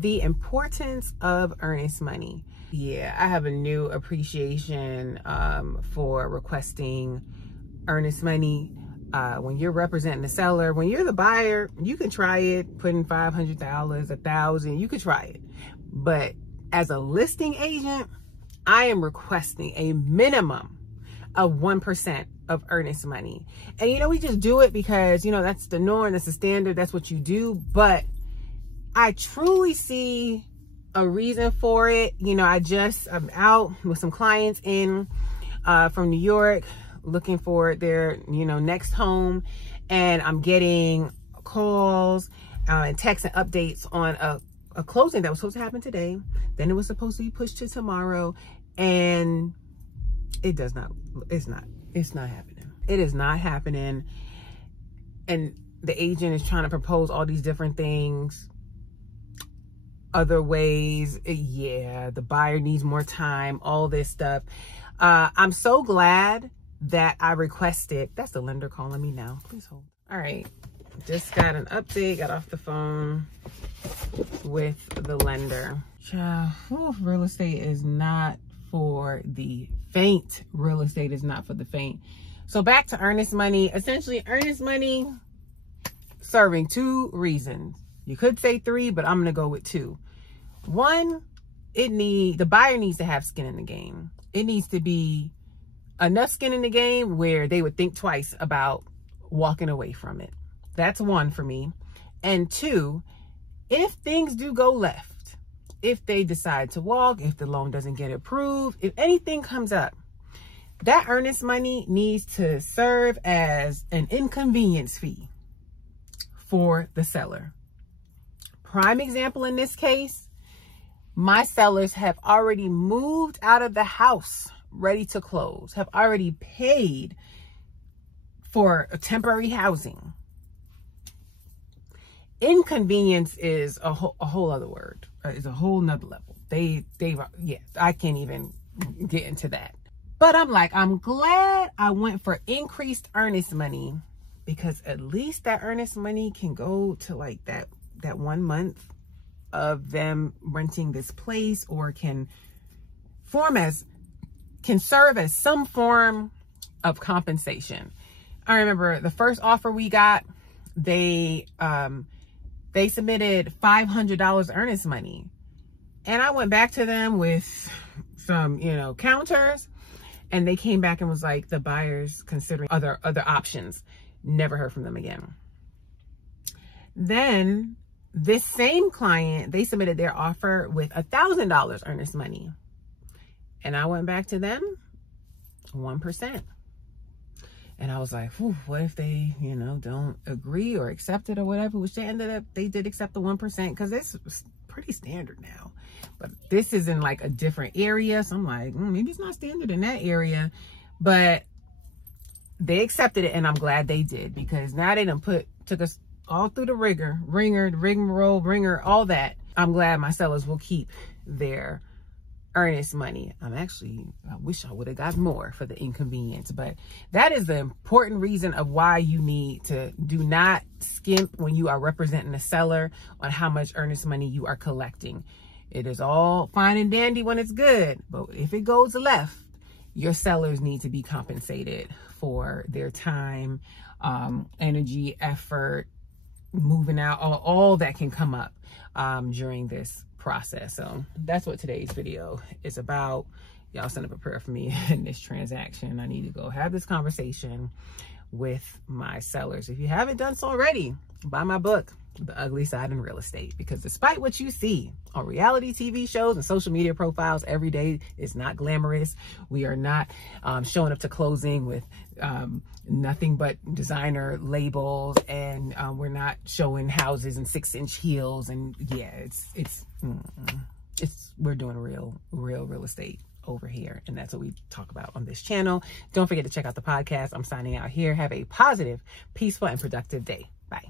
The importance of earnest money. Yeah, I have a new appreciation for requesting earnest money. When you're representing the seller, when you're the buyer, you can try it, put in $500, $1,000, you could try it. But as a listing agent, I am requesting a minimum of 1% of earnest money. And, you know, we just do it because, you know, that's the norm, that's the standard, that's what you do. But I truly see a reason for it. You know, I'm out with some clients from New York looking for their, you know, next home. And I'm getting calls and texts and updates on a closing that was supposed to happen today. Then it was supposed to be pushed to tomorrow. And it's not happening. It is not happening. And the agent is trying to propose all these different things, other ways. Yeah, the buyer needs more time, all this stuff. I'm so glad that I requested. That's the lender calling me now. Please hold. All right. Just got an update, got off the phone with the lender. Child, real estate is not for the faint. Real estate is not for the faint. So back to earnest money. Essentially, earnest money serving two reasons. You could say three, but I'm going to go with two. One, the buyer needs to have skin in the game. It needs to be enough skin in the game where they would think twice about walking away from it. That's one for me. And two, if things do go left, if they decide to walk, if the loan doesn't get approved, if anything comes up, that earnest money needs to serve as an inconvenience fee for the seller. Prime example in this case, my sellers have already moved out of the house ready to close, have already paid for a temporary housing. Inconvenience is a whole other word, is a whole nother level. Yeah, I can't even get into that. But I'm glad I went for increased earnest money, because at least that earnest money can go to like that 1 month of them renting this place, or can serve as some form of compensation. I remember the first offer we got, they submitted $500 earnest money. And I went back to them with some, you know, counters, and they came back and was like, the buyer's considering other options. Never heard from them again. Then this same client, they submitted their offer with $1,000 earnest money. And I went back to them, 1%. And I was like, what if they, you know, don't agree or accept it or whatever, which they did accept the 1%, because it's pretty standard now. But this is in like a different area. So I'm like, maybe it's not standard in that area. But they accepted it, and I'm glad they did, because now they took us all through the rigmarole, all that. I'm glad my sellers will keep their earnest money. I wish I would have got more for the inconvenience, but that is the important reason of why you need to do not skimp when you are representing a seller on how much earnest money you are collecting. It is all fine and dandy when it's good, but if it goes left, your sellers need to be compensated for their time, energy, effort, moving out, all that can come up during this process. So that's what today's video is about. Y'all send up a prayer for me in this transaction. I need to go have this conversation with my sellers. If you haven't done so already, buy my book, The Ugly Side in Real Estate, because despite what you see on reality TV shows and social media profiles every day, is not glamorous. We are not showing up to closing with nothing but designer labels, and we're not showing houses in 6-inch heels. And yeah, we're doing real estate over here, and that's what we talk about on this channel. Don't forget to check out the podcast. I'm signing out here. Have a positive, peaceful, and productive day. Bye.